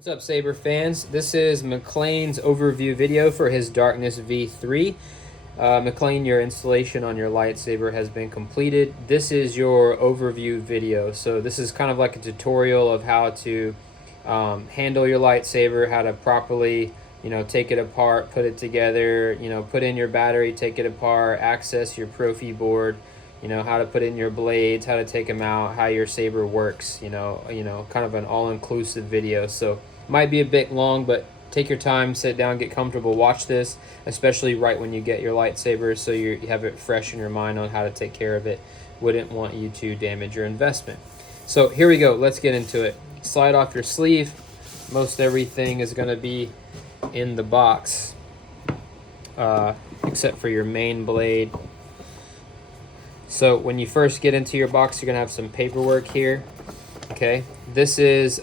What's up, Saber fans? This is McLean's overview video for his Darkness V3. McLean, your installation on your lightsaber has been completed. This is your overview video. So this is kind of like a tutorial of how to handle your lightsaber, how to properly, take it apart, put it together, put in your battery, take it apart, access your Profi board, how to put in your blades, how to take them out, how your saber works, kind of an all-inclusive video. So might be a bit long, but take your time, sit down, get comfortable, watch this, especially right when you get your lightsaber, so you have it fresh in your mind on how to take care of it. Wouldn't want you to damage your investment. So here we go, let's get into it. Slide off your sleeve. Most everything is going to be in the box, except for your main blade. So when you first get into your box, you're going to have some paperwork here. Okay, this is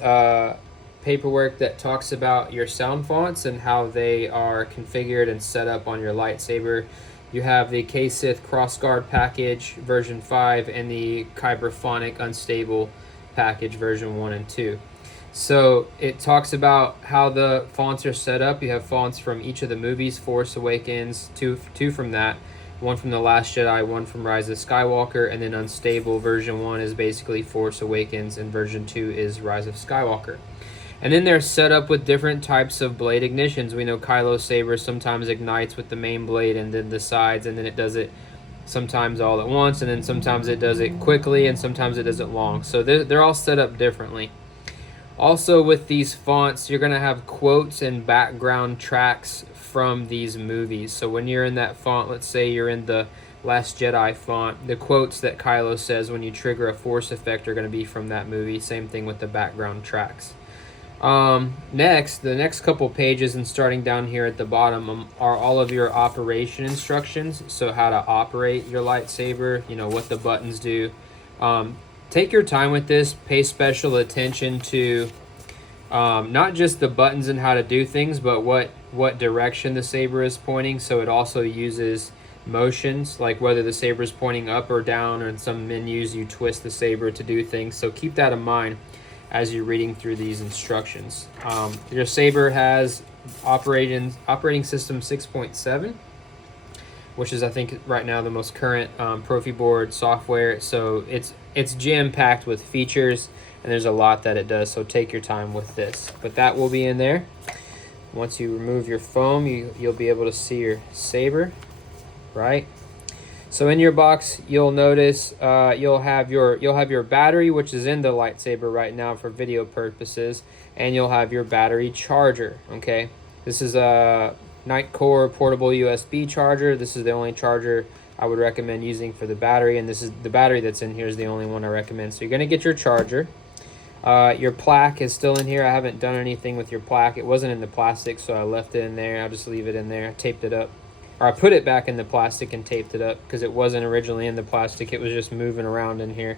paperwork that talks about your sound fonts and how they are configured and set up on your lightsaber. You have the K-Sith Crossguard package version 5 and the Kyberphonic Unstable package version 1 and 2. So it talks about how the fonts are set up. You have fonts from each of the movies, Force Awakens, two from that, one from The Last Jedi, one from Rise of Skywalker, and then Unstable version 1 is basically Force Awakens, and version 2 is Rise of Skywalker. And then they're set up with different types of blade ignitions. We know Kylo's saber sometimes ignites with the main blade and then the sides, and then it does it sometimes all at once, and then sometimes it does it quickly, and sometimes it does it long. So they're all set up differently. Also, with these fonts, you're going to have quotes and background tracks from these movies. So when you're in that font, let's say you're in the Last Jedi font, the quotes that Kylo says when you trigger a force effect are going to be from that movie. Same thing with the background tracks. Next, the next couple pages and starting down here at the bottom are all of your operation instructions. So how to operate your lightsaber, what the buttons do. Take your time with this, pay special attention to not just the buttons and how to do things, but what direction the saber is pointing. So it also uses motions, like whether the saber is pointing up or down, or in some menus you twist the saber to do things. So keep that in mind as you're reading through these instructions. Your saber has operating system 6.7, which is, I think, right now the most current Profi board software. So it's jam-packed with features, and there's a lot that it does, so take your time with this. But that will be in there. Once you remove your foam, you'll be able to see your saber, right? So in your box, you'll notice you'll have your battery, which is in the lightsaber right now for video purposes, and you'll have your battery charger. Okay, this is a Nightcore portable USB charger. This is the only charger I would recommend using for the battery, and this is the battery that's in here is the only one I recommend. So you're gonna get your charger. Your plaque is still in here. I haven't done anything with your plaque. It wasn't in the plastic, so I left it in there. I'll just leave it in there. I taped it up. Or I put it back in the plastic and taped it up because it wasn't originally in the plastic. It was just moving around in here.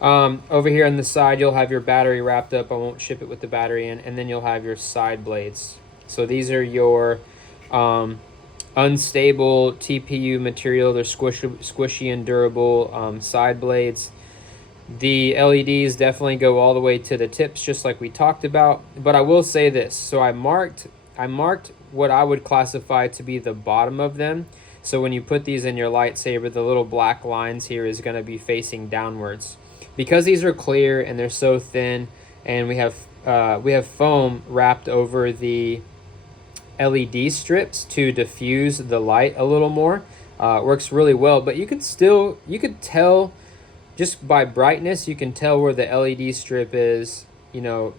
Over here on the side, you'll have your battery wrapped up. I won't ship it with the battery in. And then you'll have your side blades. So these are your unstable TPU material. They're squishy and durable side blades. The LEDs definitely go all the way to the tips, just like we talked about. But I will say this. So I marked what I would classify to be the bottom of them. So when you put these in your lightsaber, the little black lines here is going to be facing downwards. Because these are clear and they're so thin, and we have foam wrapped over the LED strips to diffuse the light a little more. It works really well, but you could tell just by brightness, you can tell where the LED strip is,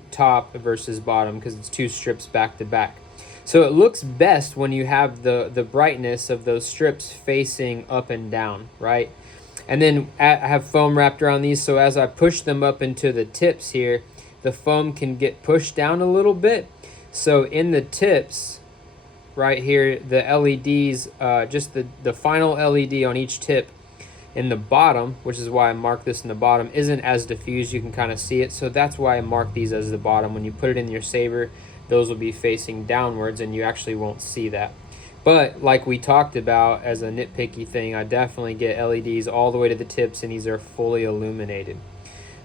top versus bottom, because it's two strips back to back. So it looks best when you have the brightness of those strips facing up and down, right? And then I have foam wrapped around these, so as I push them up into the tips here, the foam can get pushed down a little bit. So in the tips, right here, the LEDs, just the final LED on each tip in the bottom, which is why I marked this in the bottom, isn't as diffused. You can kind of see it. So that's why I marked these as the bottom. When you put it in your saber, those will be facing downwards and you actually won't see that. But like we talked about as a nitpicky thing, I definitely get LEDs all the way to the tips, and these are fully illuminated.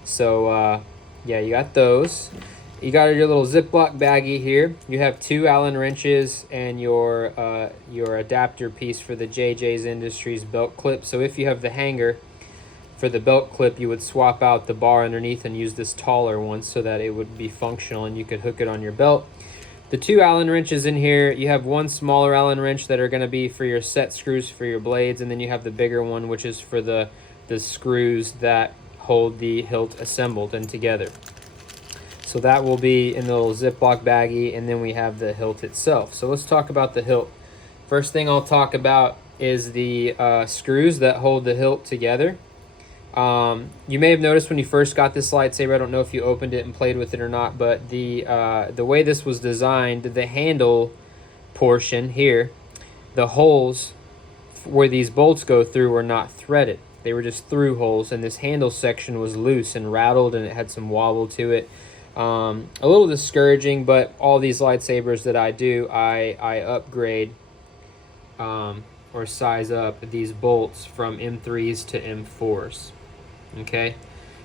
So yeah, you got those. You got your little Ziploc baggie here. You have 2 Allen wrenches and your adapter piece for the JJ's Industries belt clip. So if you have the hanger for the belt clip, you would swap out the bar underneath and use this taller one so that it would be functional and you could hook it on your belt. The 2 Allen wrenches in here, you have one smaller Allen wrench that are going to be for your set screws for your blades, and then you have the bigger one, which is for the screws that hold the hilt assembled and together. So that will be in the little Ziploc baggie, and then we have the hilt itself. So let's talk about the hilt. First thing I'll talk about is the screws that hold the hilt together. You may have noticed when you first got this lightsaber, I don't know if you opened it and played with it or not, but the way this was designed, the handle portion here, the holes where these bolts go through were not threaded. They were just through holes, and this handle section was loose and rattled, and it had some wobble to it. A little discouraging, but all these lightsabers that I do, I upgrade or size up these bolts from M3s to M4s. Okay,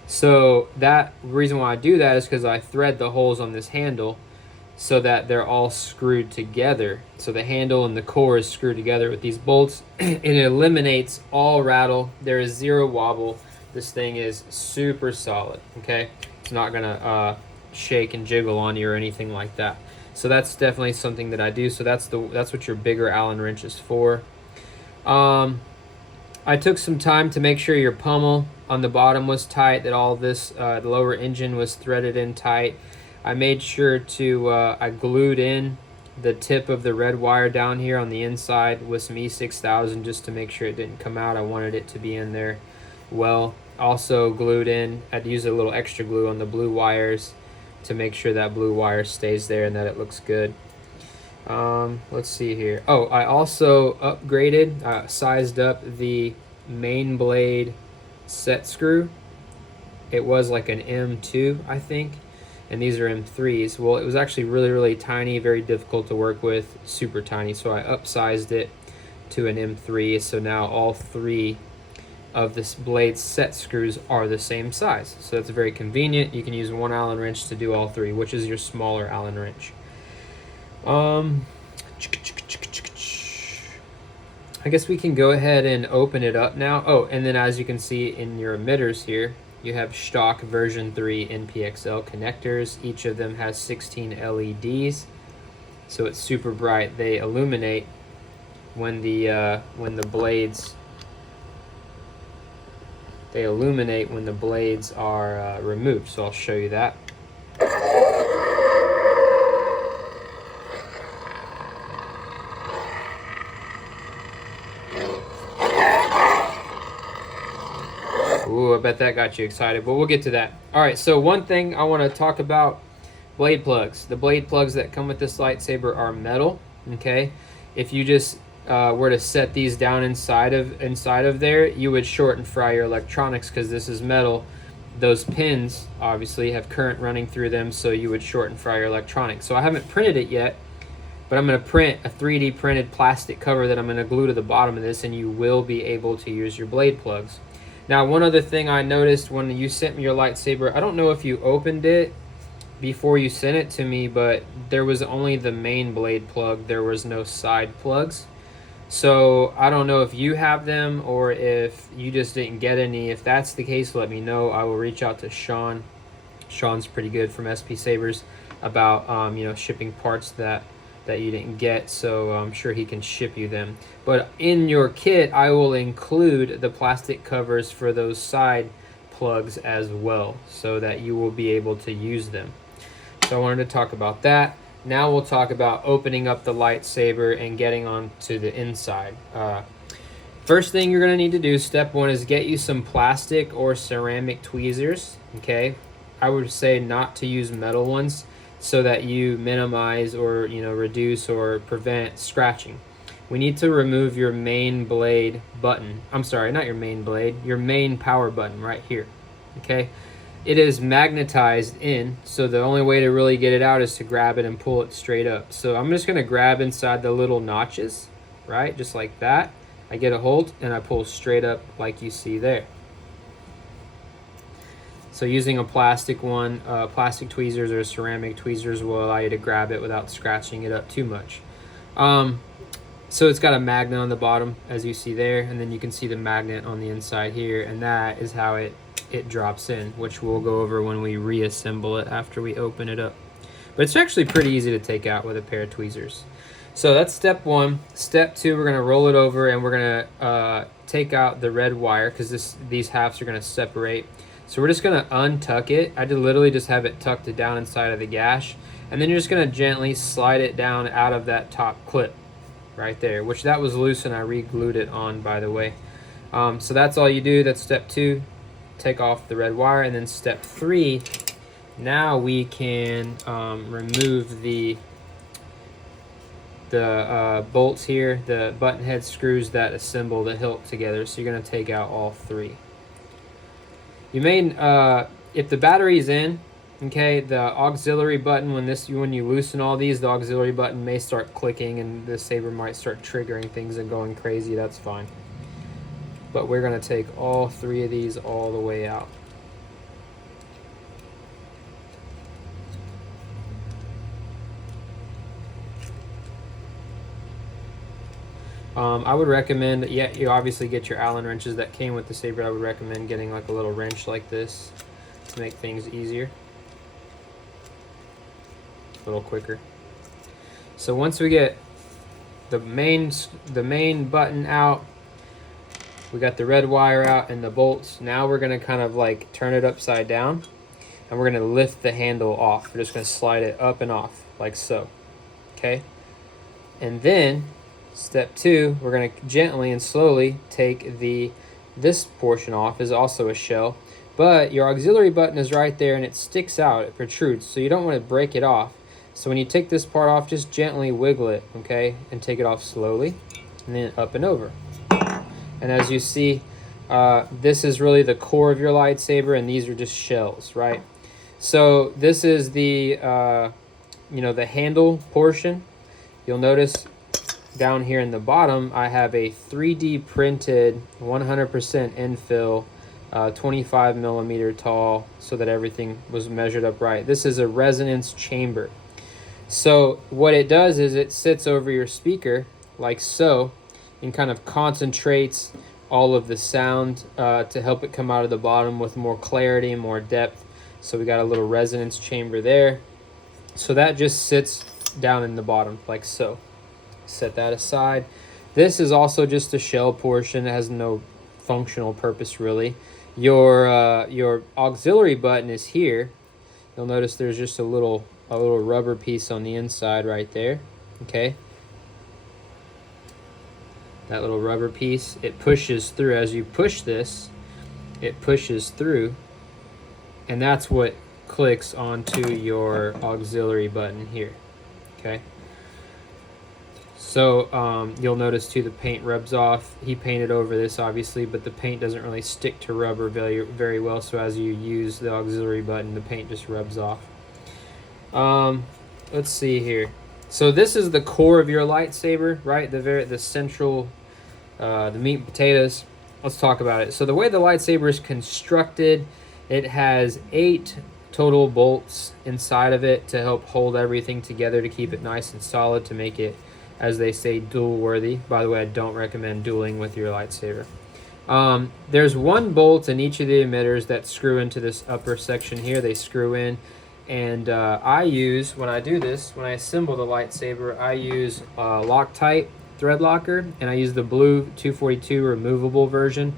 so that reason why I do that is because I thread the holes on this handle so that they're all screwed together. So the handle and the core is screwed together with these bolts. It eliminates all rattle. There is 0 wobble. This thing is super solid. Okay, it's not gonna shake and jiggle on you or anything like that. So that's definitely something that I do. So that's what your bigger Allen wrench is for. I took some time to make sure your pummel on the bottom was tight, that all this the lower engine was threaded in tight. I made sure to I glued in the tip of the red wire down here on the inside with some E6000 just to make sure it didn't come out. I wanted it to be in there well. Also glued in, I'd use a little extra glue on the blue wires to make sure that blue wire stays there and that it looks good. Let's see here. Oh, I also upgraded, sized up the main blade set screw. It was like an M2, I think, and these are M3s. Well, it was actually really, really tiny, very difficult to work with, super tiny. So I upsized it to an M3. So now all 3 of this blade set screws are the same size. So that's very convenient. You can use 1 Allen wrench to do all 3, which is your smaller Allen wrench. I guess we can go ahead and open it up now. Oh, and then as you can see in your emitters here, you have stock version 3 NPXL connectors. Each of them has 16 LEDs, so it's super bright. They illuminate when the blades are removed. So I'll show you that. Ooh, I bet that got you excited, but we'll get to that. All right, so one thing I want to talk about, blade plugs. The blade plugs that come with this lightsaber are metal, okay? If you just were to set these down inside of there, you would short and fry your electronics because this is metal. Those pins obviously have current running through them, so you would short and fry your electronics. So I haven't printed it yet, but I'm going to print a 3D printed plastic cover that I'm going to glue to the bottom of this, and you will be able to use your blade plugs. Now, one other thing I noticed when you sent me your lightsaber, I don't know if you opened it before you sent it to me, but there was only the main blade plug. There was no side plugs. So I don't know if you have them or if you just didn't get any. If that's the case, let me know. I will reach out to Sean. Sean's pretty good from SP Sabers about shipping parts that you didn't get, so I'm sure he can ship you them. But in your kit, I will include the plastic covers for those side plugs as well, so that you will be able to use them. So I wanted to talk about that. Now we'll talk about opening up the lightsaber and getting on to the inside. First thing you're going to need to do, step 1, is get you some plastic or ceramic tweezers, okay? I would say not to use metal ones, so that you minimize or reduce or prevent scratching. We need to remove your main blade button. I'm sorry, not your main blade, your main power button right here. Okay, it is magnetized in, so the only way to really get it out is to grab it and pull it straight up. So I'm just going to grab inside the little notches, right, just like that. I get a hold and I pull straight up like you see there. So using a plastic one, plastic tweezers or ceramic tweezers will allow you to grab it without scratching it up too much. So it's got a magnet on the bottom, as you see there, and then you can see the magnet on the inside here, and that is how it drops in, which we'll go over when we reassemble it after we open it up. But it's actually pretty easy to take out with a pair of tweezers. So that's step one. Step two, we're gonna roll it over and we're gonna take out the red wire because these halves are gonna separate. So we're just gonna untuck it. I did literally just have it tucked down inside of the gash, and then you're just gonna gently slide it down out of that top clip right there, which that was loose and I re-glued it on, by the way. So that's all you do. That's step two. Take off the red wire. And then step three, now we can remove the bolts here, the button head screws that assemble the hilt together. So you're going to take out all three. You may, if the battery's in, okay, the auxiliary button, when you loosen all these, the auxiliary button may start clicking and the saber might start triggering things and going crazy. That's fine. But we're going to take all three of these all the way out. I would recommend, you obviously get your Allen wrenches that came with the saber. I would recommend getting like a little wrench like this to make things easier. A little quicker. So once we get the main button out, we got the red wire out and the bolts. Now we're going to kind of like turn it upside down and we're going to lift the handle off. We're just going to slide it up and off like so. Okay? And then step two, we're going to gently and slowly take this portion off. Is also a shell, but your auxiliary button is right there and it sticks out, it protrudes, so you don't want to break it off. So when you take this part off, just gently wiggle it, okay, and take it off slowly, and then up and over. And as you see, this is really the core of your lightsaber, and these are just shells, right? So this is the the handle portion. You'll notice down here in the bottom, I have a 3D printed 100% infill, 25 millimeter tall, so that everything was measured up right. This is a resonance chamber. So what it does is it sits over your speaker like so and kind of concentrates all of the sound to help it come out of the bottom with more clarity and more depth. So we got a little resonance chamber there. So that just sits down in the bottom like so. Set that aside. This is also just a shell portion. It has no functional purpose really. Your auxiliary button is here. You'll notice there's just a little rubber piece on the inside right there. Okay. That little rubber piece, it pushes through. As you push this, it pushes through, and that's what clicks onto your auxiliary button here. Okay. So you'll notice too the paint rubs off. He painted over this obviously, but the paint doesn't really stick to rubber very well. So as you use the auxiliary button, the paint just rubs off. Let's see here. So this is the core of your lightsaber, right? The central, the meat and potatoes. Let's talk about it. So the way the lightsaber is constructed, it has 8 total bolts inside of it to help hold everything together, to keep it nice and solid, to make it, as they say, duel worthy. By the way, I don't recommend dueling with your lightsaber. There's 1 bolt in each of the emitters that screw into this upper section here. They screw in. And I use, when I do this, when I assemble the lightsaber, I use Loctite thread locker, and I use the blue 242 removable version.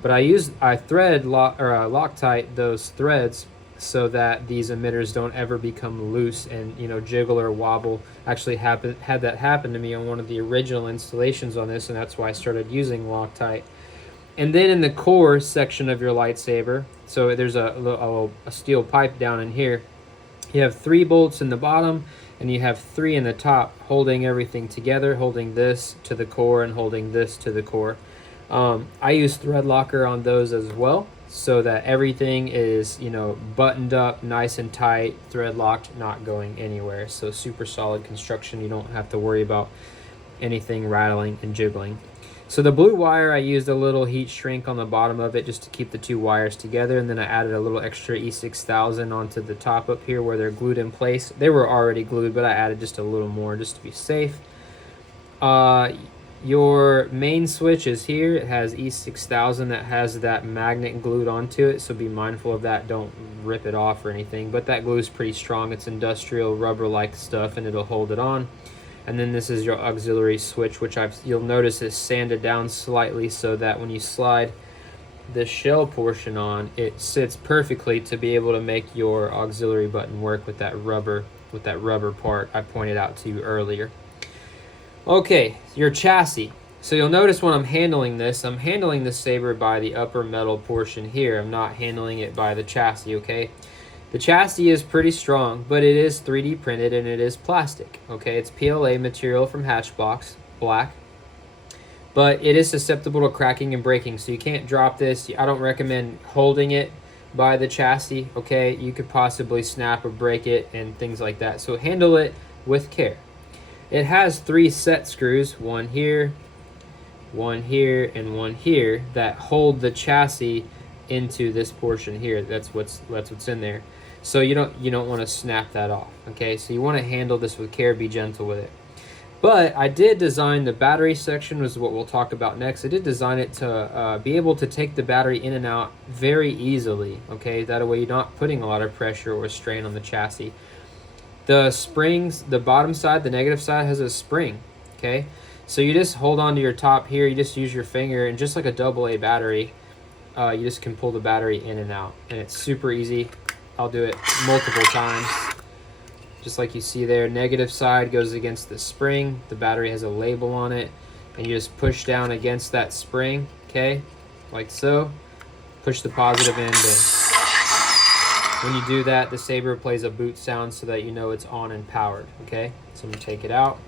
But I thread Loctite those threads so that these emitters don't ever become loose and jiggle or wobble. Actually had that happen to me on one of the original installations on this, and that's why I started using Loctite. And then in the core section of your lightsaber, so there's a steel pipe down in here. You have 3 bolts in the bottom, and you have 3 in the top, holding everything together, holding this to the core and holding this to the core. I use thread locker on those as well, so that everything is buttoned up nice and tight, thread locked, not going anywhere. So super solid construction. You don't have to worry about anything rattling and jiggling. So the blue wire, I used a little heat shrink on the bottom of it just to keep the two wires together, and then I added a little extra E6000 onto the top up here where they're glued in place. They were already glued, but I added just a little more just to be safe. Your main switch is here. It has E6000 that has that magnet glued onto it, so be mindful of that. Don't rip it off or anything, but that glue is pretty strong. It's industrial rubber-like stuff, and it'll hold it on. And then this is your auxiliary switch, which you'll notice is sanded down slightly so that when you slide the shell portion on, it sits perfectly to be able to make your auxiliary button work with that rubber part I pointed out to you earlier. Okay, your chassis. So you'll notice when I'm handling the Saber by the upper metal portion here. I'm not handling it by the chassis, okay? The chassis is pretty strong, but it is 3D printed and it is plastic, okay? It's PLA material from Hatchbox, black. But it is susceptible to cracking and breaking, so you can't drop this. I don't recommend holding it by the chassis, okay? You could possibly snap or break it and things like that. So handle it with care. It has 3 set screws, one here, and one here, that hold the chassis into this portion here. That's what's in there. So you don't want to snap that off, okay? So you want to handle this with care, be gentle with it. But I did design the battery section, which is what we'll talk about next. I did design it to be able to take the battery in and out very easily, okay? That way you're not putting a lot of pressure or strain on the chassis. The springs, the bottom side, the negative side, has a spring, okay? So you just hold on to your top here, you just use your finger, and just like a AA battery, you just can pull the battery in and out. And it's super easy. I'll do it multiple times. Just like you see there, negative side goes against the spring. The battery has a label on it. And you just push down against that spring, okay? Like so. Push the positive end in. When you do that, the Saber plays a boot sound so that you know it's on and powered, okay? So I'm gonna take it out.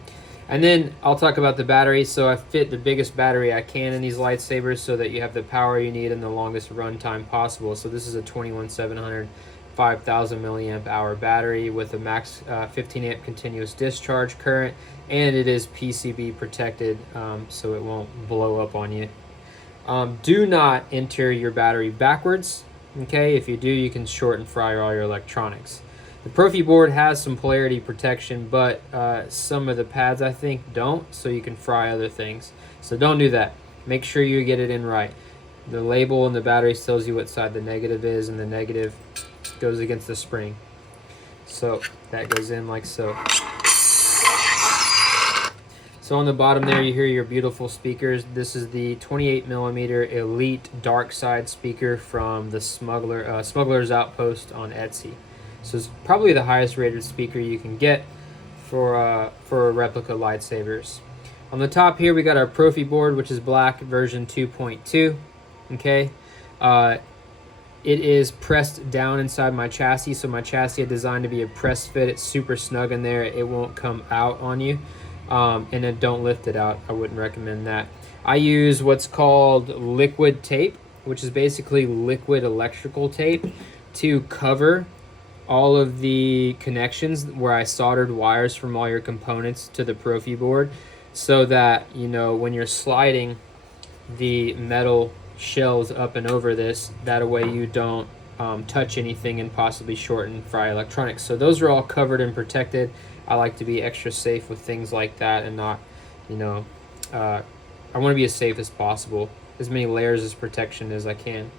And then I'll talk about the battery. So I fit the biggest battery I can in these lightsabers so that you have the power you need and the longest run time possible. So this is a 21700 5000 milliamp hour battery with a max 15 amp continuous discharge current, and it is PCB protected, so it won't blow up on you. Do not enter your battery backwards, okay? If you do, you can short and fry all your electronics. The Profi board has some polarity protection, but some of the pads I think don't, so you can fry other things. So don't do that. Make sure you get it in right. The label and the battery tells you what side the negative is, and the negative goes against the spring. So that goes in like so. So on the bottom there you hear your beautiful speakers. This is the 28mm Elite Dark Side speaker from the Smuggler's Outpost on Etsy. So it's probably the highest rated speaker you can get for replica lightsabers. On the top here we got our Profi board, which is black, version 2.2. Okay. It is pressed down inside my chassis, so my chassis is designed to be a press fit. It's super snug in there. It won't come out on you. And then don't lift it out. I wouldn't recommend that. I use what's called liquid tape, which is basically liquid electrical tape, to cover all of the connections where I soldered wires from all your components to the Profi board, so that, you know, when you're sliding the metal shells up and over this, that way you don't touch anything and possibly short and fry electronics. So those are all covered and protected. I like to be extra safe with things like that and not, you know, I want to be as safe as possible, as many layers of protection as I can.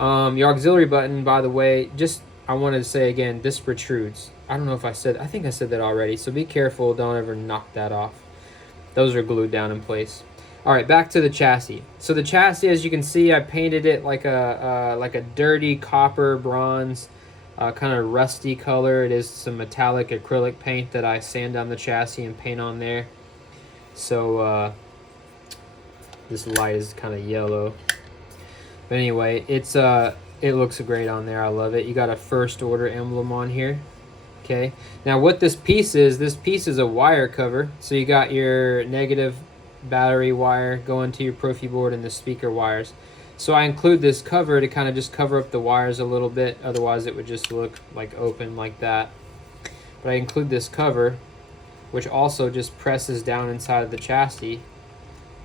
Your auxiliary button, by the way, just I wanted to say again, this protrudes. I don't know if I think I said that already, so be careful, don't ever knock that off. Those are glued down in place. All right, back to the chassis. So the chassis, as you can see, I painted it like a dirty copper bronze, kind of rusty color. It is some metallic acrylic paint that I sand down the chassis and paint on there. So this light is kind of yellow. But anyway, it looks great on there. I love it. You got a first order emblem on here. Okay. Now what this piece is a wire cover. So you got your negative battery wire going to your Profi board and the speaker wires. So I include this cover to kind of just cover up the wires a little bit, otherwise it would just look like open like that. But I include this cover, which also just presses down inside of the chassis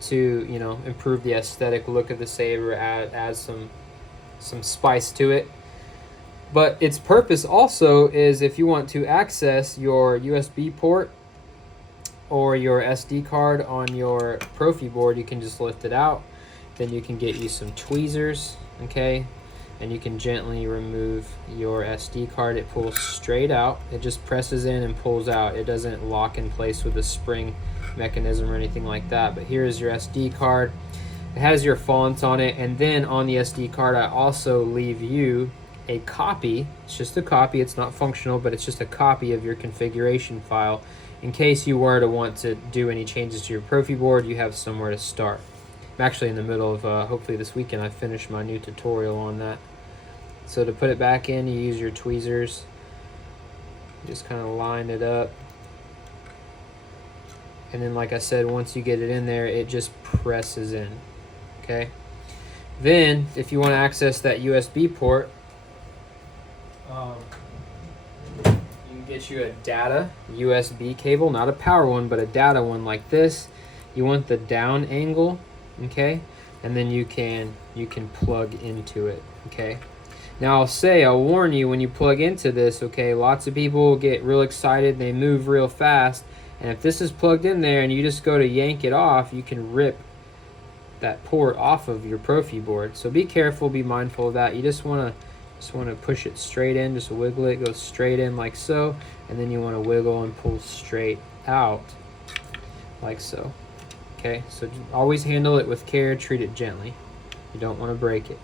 to, you know, improve the aesthetic look of the saber, add some spice to it. But its purpose also is if you want to access your USB port or your SD card on your Profi board, you can just lift it out. Then you can get you some tweezers, okay? And you can gently remove your SD card. It pulls straight out. It just presses in and pulls out. It doesn't lock in place with a spring mechanism or anything like that. But here is your SD card. It has your font on it, and then on the SD card I also leave you a copy. It's just a copy, it's not functional, but it's just a copy of your configuration file. In case you were to want to do any changes to your Profi board, you have somewhere to start. I'm actually in the middle of, hopefully this weekend I finish my new tutorial on that. So to put it back in, you use your tweezers. You just kind of line it up. And then, like I said, once you get it in there, it just presses in, okay? Then, if you want to access that USB port, you can get you a data USB cable, not a power one, but a data one like this. You want the down angle, okay? And then you can plug into it, okay? Now I'll warn you, when you plug into this, okay, lots of people get real excited, they move real fast, and if this is plugged in there and you just go to yank it off, you can rip that port off of your Profi board. So be careful, be mindful of that. You just want to push it straight in, just wiggle it, go straight in like so, and then you want to wiggle and pull straight out like so. Okay, so always handle it with care, treat it gently. You don't want to break it.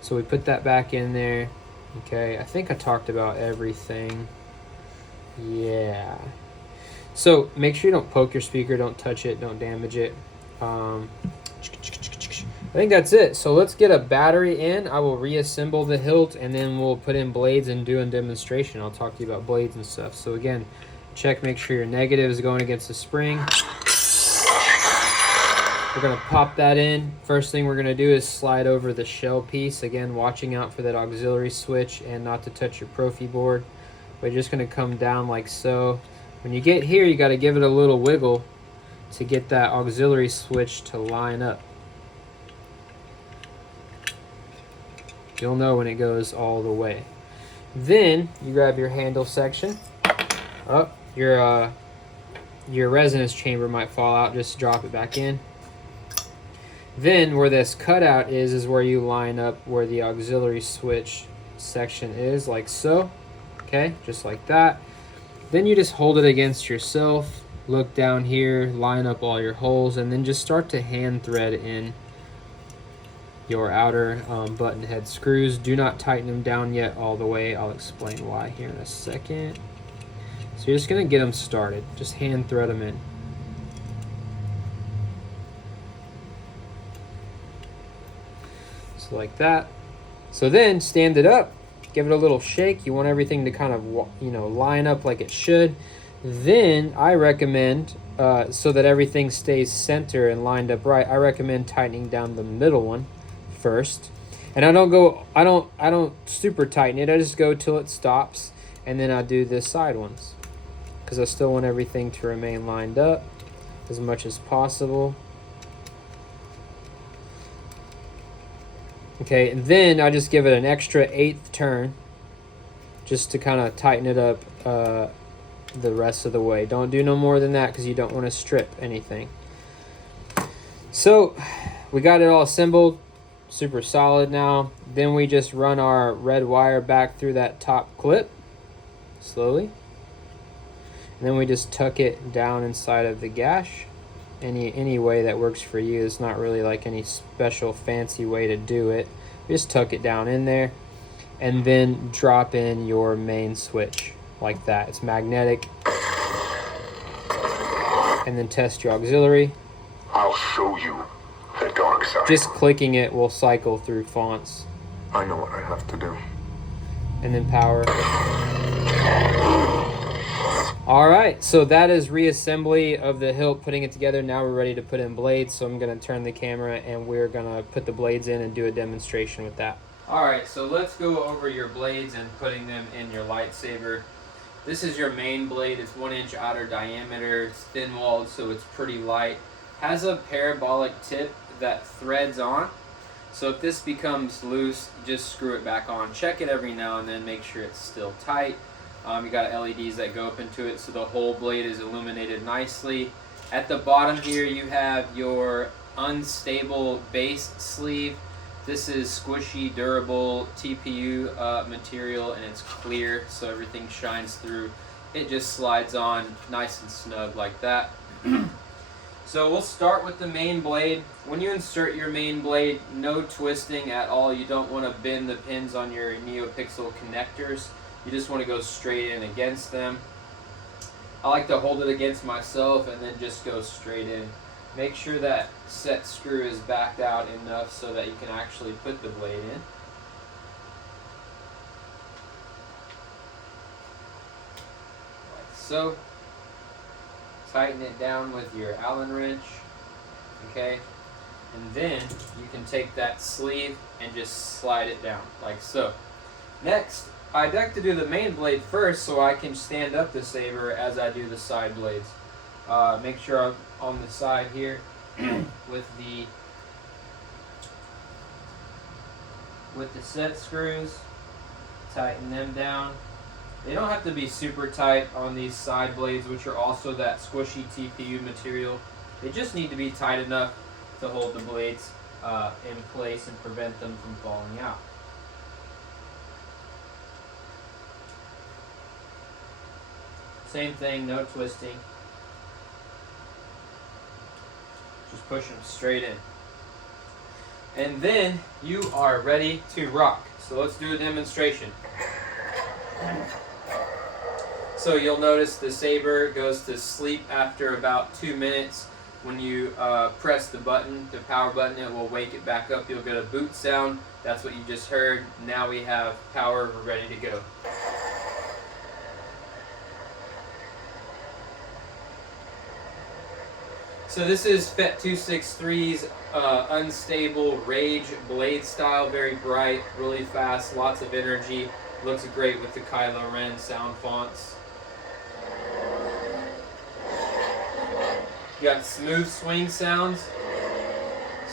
So we put that back in there. Okay, I think I talked about everything. Yeah. So make sure you don't poke your speaker, don't touch it, don't damage it. I think that's it. So let's get a battery in. I will reassemble the hilt, and then we'll put in blades and do a demonstration. I'll talk to you about blades and stuff. So again, make sure your negative is going against the spring. We're gonna pop that in. First thing we're gonna do is slide over the shell piece. Again, watching out for that auxiliary switch and not to touch your Profi board. We're just gonna come down like so. When you get here, you gotta give it a little wiggle to get that auxiliary switch to line up. You'll know when it goes all the way. Then you grab your handle section. Oh, your resonance chamber might fall out. Just drop it back in. Then where this cutout is where you line up where the auxiliary switch section is, like so. Okay, just like that. Then you just hold it against yourself, look down here, line up all your holes, and then just start to hand thread in your outer button head screws. Do not tighten them down yet all the way. I'll explain why here in a second. So you're just gonna get them started. Just hand thread them in. So like that. So then stand it up, give it a little shake. You want everything to kind of, you know, line up like it should. Then I recommend, so that everything stays center and lined up right, I recommend tightening down the middle one first. And I don't super tighten it. I just go till it stops, and then I do the side ones because I still want everything to remain lined up as much as possible. Okay, and then I just give it an extra 1/8 turn just to kind of tighten it up the rest of the way. Don't do no more than that because you don't want to strip anything. So we got it all assembled, super solid now. Then we just run our red wire back through that top clip slowly. And then we just tuck it down inside of the gash. Any way that works for you. It's not really like any special fancy way to do it. Just tuck it down in there and then drop in your main switch like that. It's magnetic. And then test your auxiliary. I'll show you the dark side. Just clicking it will cycle through fonts. I know what I have to do. And then power. All right, so that is reassembly of the hilt, putting it together. Now we're ready to put in blades, so I'm gonna turn the camera and we're gonna put the blades in and do a demonstration with that. All right, so let's go over your blades and putting them in your lightsaber. This is your main blade. It's 1 inch outer diameter. It's thin walled, so it's pretty light. has a parabolic tip that threads on. So if this becomes loose, just screw it back on. Check it every now and then, make sure it's still tight. You got LEDs that go up into it so the whole blade is illuminated nicely. At the bottom here you have your unstable base sleeve. This is squishy, durable TPU material, and it's clear so everything shines through. It just slides on nice and snug like that. So we'll start with the main blade. When you insert your main blade, no twisting at all. You don't want to bend the pins on your NeoPixel connectors. You just want to go straight in against them. I like to hold it against myself and then just go straight in. Make sure that set screw is backed out enough so that you can actually put the blade in. Like so. Tighten it down with your Allen wrench, okay? And then you can take that sleeve and just slide it down, like so. Next, I'd like to do the main blade first so I can stand up the saber as I do the side blades. Make sure I'm on the side here with the set screws, tighten them down. They don't have to be super tight on these side blades, which are also that squishy TPU material. They just need to be tight enough to hold the blades in place and prevent them from falling out. Same thing, no twisting. Just push them straight in. And then you are ready to rock. So let's do a demonstration. So you'll notice the saber goes to sleep after about 2 minutes. When you press the button, the power button, it will wake it back up. You'll get a boot sound. That's what you just heard. Now we have power, we're ready to go. So this is FET 263's unstable Rage blade style. Very bright, really fast, lots of energy. Looks great with the Kylo Ren sound fonts. You got smooth swing sounds.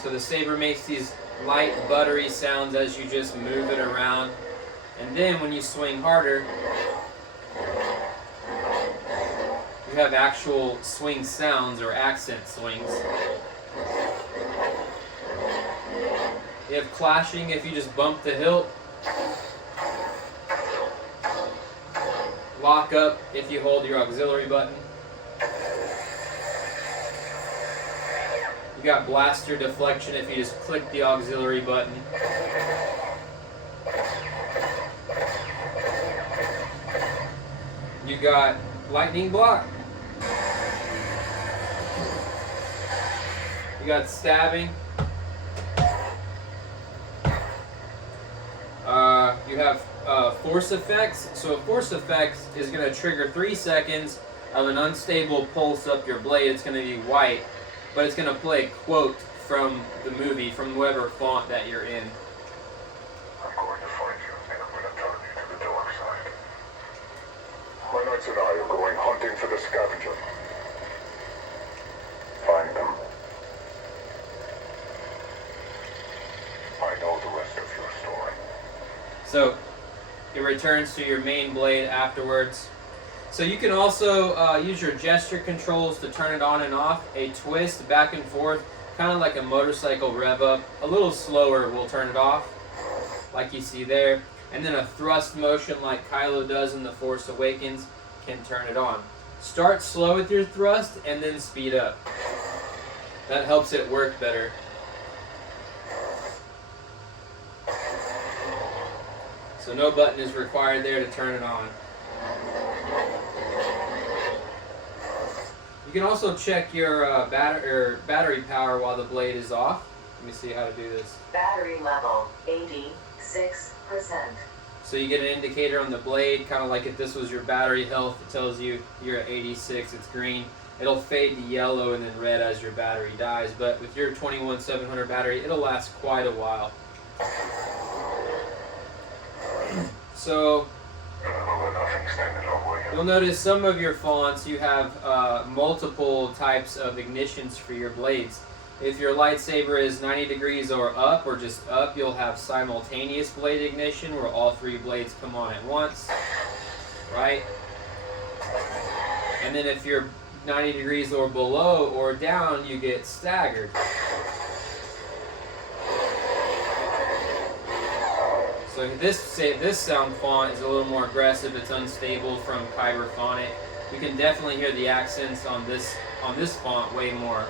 So the saber makes these light, buttery sounds as you just move it around. And then when you swing harder, you have actual swing sounds or accent swings. You have clashing if you just bump the hilt. Lock up if you hold your auxiliary button. You got blaster deflection if you just click the auxiliary button. You got lightning block. You got stabbing. You have force effects. So a force effect is going to trigger 3 seconds of an unstable pulse up your blade. It's going to be white, but it's going to play a quote from the movie, from whatever font that you're in. I'm going to find you, and I'm going to turn you to the dark side. My knights and I are going hunting for the scavenger. Find them. I know the rest of your story. So it returns to your main blade afterwards. So you can also use your gesture controls to turn it on and off. A twist back and forth, kind of like a motorcycle rev up. A little slower will turn it off, like you see there. And then a thrust motion like Kylo does in The Force Awakens can turn it on. Start slow with your thrust and then speed up. That helps it work better. So no button is required there to turn it on. You can also check your battery power while the blade is off. Let me see how to do this. Battery level 86%. So you get an indicator on the blade, kind of like if this was your battery health. It tells you you're at 86, it's green. It'll fade to yellow and then red as your battery dies. But with your 21700 battery, it'll last quite a while. So Nothing standing in our way. You'll notice some of your fonts, you have multiple types of ignitions for your blades. If your lightsaber is 90 degrees or up, or just up, you'll have simultaneous blade ignition where all 3 blades come on at once, right? And then if you're 90 degrees or below or down, you get staggered. So this sound font is a little more aggressive. It's unstable from Kyber Phonic. You can definitely hear the accents on this font way more.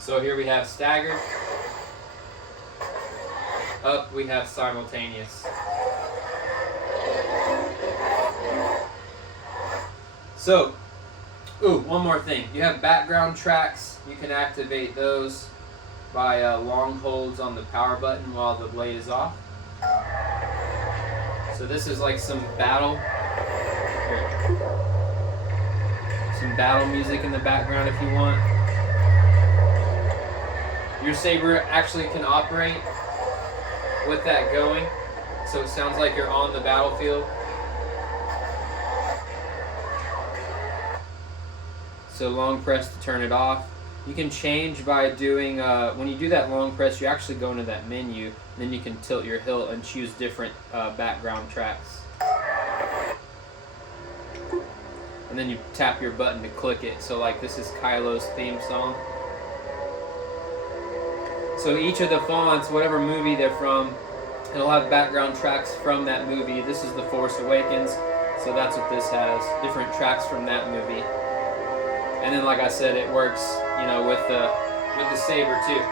So here we have staggered. Up we have simultaneous. So, one more thing. You have background tracks. You can activate those by long holds on the power button while the blade is off. So this is like some battle music in the background if you want. Your saber actually can operate with that going, so it sounds like you're on the battlefield. So long press to turn it off. You can change by doing, when you do that long press, you actually go into that menu, and then you can tilt your hilt and choose different background tracks. And then you tap your button to click it. So like this is Kylo's theme song. So each of the fonts, whatever movie they're from, it'll have background tracks from that movie. This is The Force Awakens, so that's what this has. Different tracks from that movie. And then, like I said, it works, with the saber too.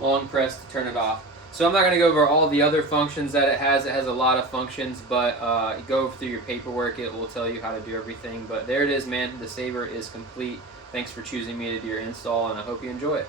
Long press to turn it off. So I'm not going to go over all the other functions that it has. It has a lot of functions, but go through your paperwork. It will tell you how to do everything. But there it is, man. The saber is complete. Thanks for choosing me to do your install, and I hope you enjoy it.